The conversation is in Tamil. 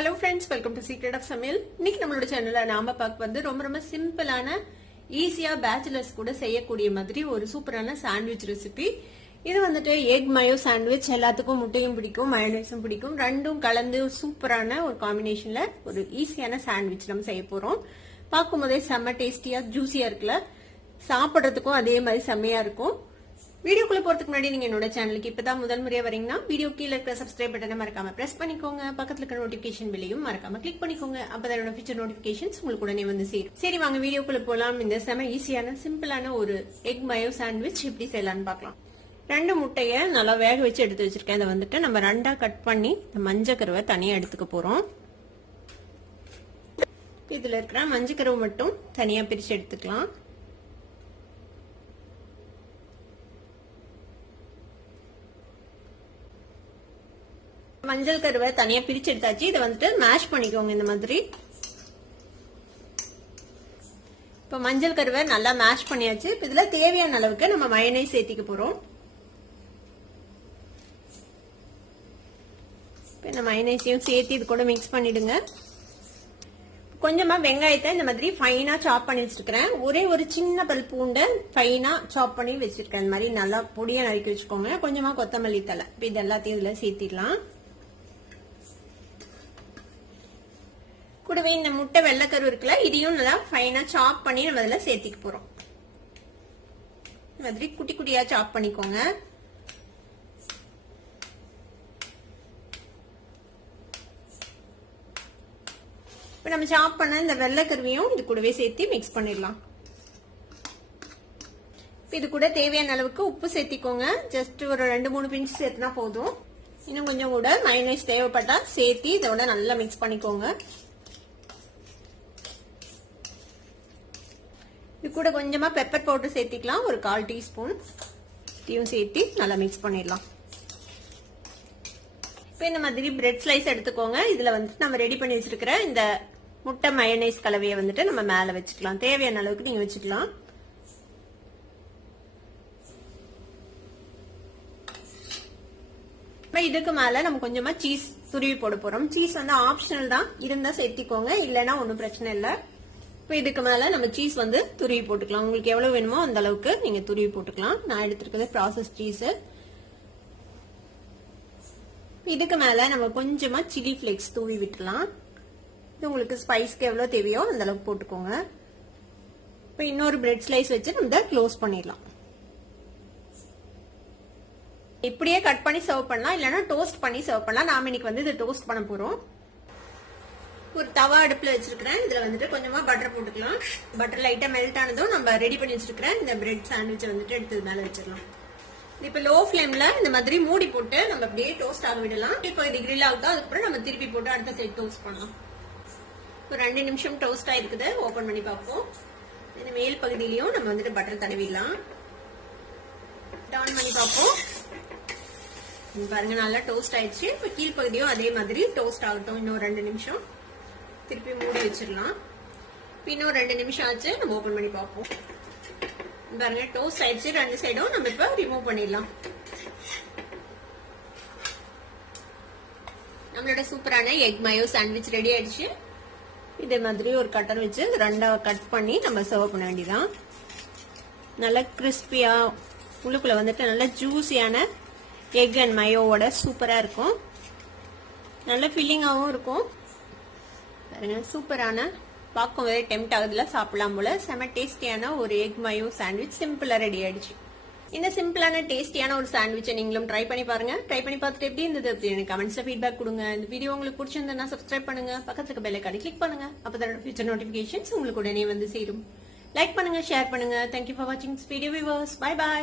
Hello friends, welcome to Secret of Samil. இன்னைக்கு நம்மளோட சேனல்ல நாம பார்க்க வந்து ரொம்ப சிம்பிளான ஈஸியா பேச்சுலர்ஸ் கூட செய்யக்கூடிய மாதிரி ஒரு சூப்பரான சாண்ட்விச் ரெசிபி. இது வந்துட்டு எக் மயோ சாண்ட்விச். எல்லாத்துக்கும் முட்டையும் பிடிக்கும், மயோனைஸும் பிடிக்கும். ரெண்டும் கலந்து சூப்பரான ஒரு காம்பினேஷன்ல ஒரு ஈஸியான சாண்ட்விச் நம்ம செய்ய போறோம். பார்க்கும் போதே செம்ம டேஸ்டியா ஜூசியா இருக்குல்ல, சாப்பிட்றதுக்கும் அதே மாதிரி செம்மையா இருக்கும். வீடியோக்குள்ள போறதுக்கு முன்னாடி நீங்க என்னோட சேனலுக்கு இப்பதான் முதல் முறையா வரீங்கன்னா வீடியோ கீழே இருக்கிற சப்ஸ்கிரைப் பட்டனை மறக்காம பிரஸ் பண்ணிக்கோங்க. பக்கத்துல இருக்கிற நோட்டிபிகேஷன் பெல்லையும் மறக்காம கிளிக் பண்ணிக்கோங்க. அப்பதான் என்னோட ஃபியூச்சர் நோட்டிபிகேஷன்ஸ் உங்களுக்கு உடனே வந்து சேரும். சரி வாங்க வீடியோக்குள்ள போலாம். இந்த செம ஈஸியான சிம்பிளான ஒரு எக் மயோ சாண்ட்விச் எப்படி செய்யலாம்னு பார்க்கலாம். 2 முட்டைய நல்லா வேக வச்சு எடுத்து வச்சிருக்கேன். இதை வந்துட்டு நம்ம 2ஆ கட் பண்ணி இந்த மஞ்சள் கருவை தனியா எடுத்துக்க போறோம். இதுல இருக்கிற மஞ்சள் கருவை மட்டும் தனியா பிரிச்சு எடுத்துக்கலாம். மஞ்சள் கருவை தனியா பிரிச்சு எடுத்தாச்சு. இதை வந்துட்டு மேஷ் பண்ணிக்கோங்க இந்த மாதிரி. இப்ப மஞ்சள் கருவை நல்லா மேஷ் பண்ணியாச்சு. இதுல தேவையான அளவுக்கு நம்ம மயோனைஸ் சேர்த்திக்க போறோம். இந்த மயோனைஸையும் சேர்த்து இது கூட மிக்ஸ் பண்ணிடுங்க. கொஞ்சமா வெங்காயத்தை இந்த மாதிரி ஃபைனா சாப் பண்ணி வச்சிருக்கிறேன். ஒரே ஒரு சின்ன பல் பூண்டை ஃபைனா சாப் பண்ணி வச்சிருக்கேன். இந்த மாதிரி நல்லா பொடியா நறுக்கி வச்சுக்கோங்க. கொஞ்சமா கொத்தமல்லி தலை. இது எல்லாத்தையும் இதுல சேர்த்திடலாம். கூடவே இந்த முட்டை வெள்ளைக்கரு இருக்குல்ல, இதையும் நல்லா ஃபைனா சாப் பண்ணி நம்ம இதுல சேர்த்திக்க போறோம். இந்த மாதிரி குட்டி குட்டியா சாப் பண்ணிக்கோங்க. இப்ப நம்ம சாப் பண்ண இந்த வெள்ளைக்கருவையும் இது கூடவே சேர்த்து மிக்ஸ் பண்ணிடலாம். இது கூட தேவையான அளவுக்கு உப்பு சேர்த்திக்கோங்க. ஜஸ்ட் ஒரு 2-3 பிஞ்ச் சேர்த்துனா போதும். இன்னும் கொஞ்சம் கூட மயோனைஸ் தேவைப்பட்டா சேர்த்து இதோட நல்லா மிக்ஸ் பண்ணிக்கோங்க. இது கூட கொஞ்சமா பெப்பர் பவுடர் சேர்த்திக்கலாம். ஒரு 1/4 டீஸ்பூன் இதையும் சேர்த்து நல்லா மிக்ஸ் பண்ணிடலாம். இப்போ இந்த மாதிரி பிரெட் ஸ்லைஸ் எடுத்துக்கோங்க. இதுல வந்துட்டு நம்ம ரெடி பண்ணி வச்சிருக்கிற இந்த முட்டை மயோனைஸ் கலவையை வந்துட்டு நம்ம மேல வச்சுக்கலாம். தேவையான அளவுக்கு நீங்க வச்சுக்கலாம். இதுக்கு மேல நம்ம கொஞ்சமா சீஸ் துருவி போட போறோம். சீஸ் வந்து ஆப்ஷனல் தான், இருந்தா சேர்த்திக்கோங்க, இல்லைன்னா ஒன்னும் பிரச்சனை இல்லை. இப்போ இதுக்கு மேல நம்ம சீஸ் வந்து துருவி போட்டுக்கலாம். உங்களுக்கு எவ்வளவு வேணுமோ அந்த அளவுக்கு நீங்க துருவி போட்டுக்கலாம். நான் எடுத்துருக்கிறது ப்ராசஸ் சீஸ். இதுக்கு மேல நம்ம கொஞ்சமா சில்லி பிளேக்ஸ் தூவி விட்டுலாம். இது உங்களுக்கு ஸ்பைஸ்க்கு எவ்வளவு தேவையோ அந்த அளவுக்கு போட்டுக்கோங்க. இப்போ இன்னொரு பிரெட் ஸ்லைஸ் வச்சு நம்ம இதை க்ளோஸ் பண்ணிடலாம். இப்படியே கட் பண்ணி சர்வ் பண்ணலாம், இல்லைன்னா டோஸ்ட் பண்ணி சர்வ் பண்ணலாம். நாம இன்னைக்கு வந்து இதை டோஸ்ட் பண்ண போறோம். ஒரு தவா அடுப்புல வச்சிருக்கிறேன். இதுல வந்துட்டு கொஞ்சமா பட்டர் போட்டுக்கலாம். பட்டர் லைட்டா மெல்ட் ஆனதும் நம்ம ரெடி பண்ணி வச்சிருக்கிறேன் இந்த பிரெட் சாண்ட்விச் வந்துட்டு எடுத்து மேல வச்சிடலாம். இப்ப லோ ஃபிளேம்ல இந்த மாதிரி மூடி போட்டு நம்ம அப்படியே டோஸ்ட் ஆக விடலாம். இப்போ இது கிரில் ஆகுதா, அதுக்கப்புறம் நம்ம திருப்பி போட்டு அடுத்த சைடு டோஸ்ட் பண்ணலாம். ஒரு 2 நிமிஷம் டோஸ்ட் ஆயிருக்குது. ஓபன் பண்ணி பார்ப்போம். இந்த மேல் பகுதியிலையும் நம்ம வந்துட்டு பட்டர் தடவிடலாம். டர்ன் பண்ணி பார்ப்போம். பாருங்க நல்லா டோஸ்ட் ஆயிடுச்சு. இப்ப கீழ் பகுதியும் அதே மாதிரி டோஸ்ட் ஆகட்டும். இன்னும் 2 நிமிஷம் திருப்பி மூடி வச்சிடலாம். இன்னும் 2 நிமிஷம் ஆச்சு. நம்ம ஓபன் பண்ணி பார்ப்போம். பாருங்க டோஸ்ட் ஆயிடுச்சு 2 சைடும். நம்ம இப்ப ரிமூவ் பண்ணிடலாம். நம்மளோட சூப்பரான எக் மயோ சாண்ட்விச் ரெடி ஆயிடுச்சு. இதே மாதிரி ஒரு கட்டர் வச்சு 2ஆ கட் பண்ணி நம்ம சர்வ் பண்ண வேண்டியதான். நல்லா கிறிஸ்பியா உள்ளுக்குள்ள வந்துட்டு நல்ல ஜூசியான எக் அண்ட் மயோவோட சூப்பரா இருக்கும். நல்ல ஃபில்லிங்காவும் இருக்கும். சூப்பரான பார்க்கும் போதே டெம்ட் ஆகுதுல, சாப்பிடலாம் போல. செம டேஸ்டியான ஒரு எக் மயோ சாண்ட்விச் சிம்பிளா ரெடி ஆயிடுச்சு. இந்த சிம்பிளான டேஸ்டியான ஒரு சாண்ட்விச்சை நீங்களும் ட்ரை பண்ணி பாருங்க. ட்ரை பண்ணி பார்த்துட்டு எப்படி இருந்தது எனக்கு கமெண்ட்ஸ்ல ஃபீட்பேக் கொடுங்க. இந்த வீடியோ உங்களுக்கு பிடிச்சிருந்தா சப்ஸ்கிரைப் பண்ணுங்க. பக்கத்துல இருக்க பெல் ஐகானை கிளிக் பண்ணுங்க. அப்பதான் ஃபியூச்சர் நோட்டிபிகேஷன்ஸ் உங்களுக்கு உடனே வந்து சேரும். லைக் பண்ணுங்க, ஷேர் பண்ணுங்க. தேங்க்யூ ஃபார் வாட்சிங் this video viewers. Bye by.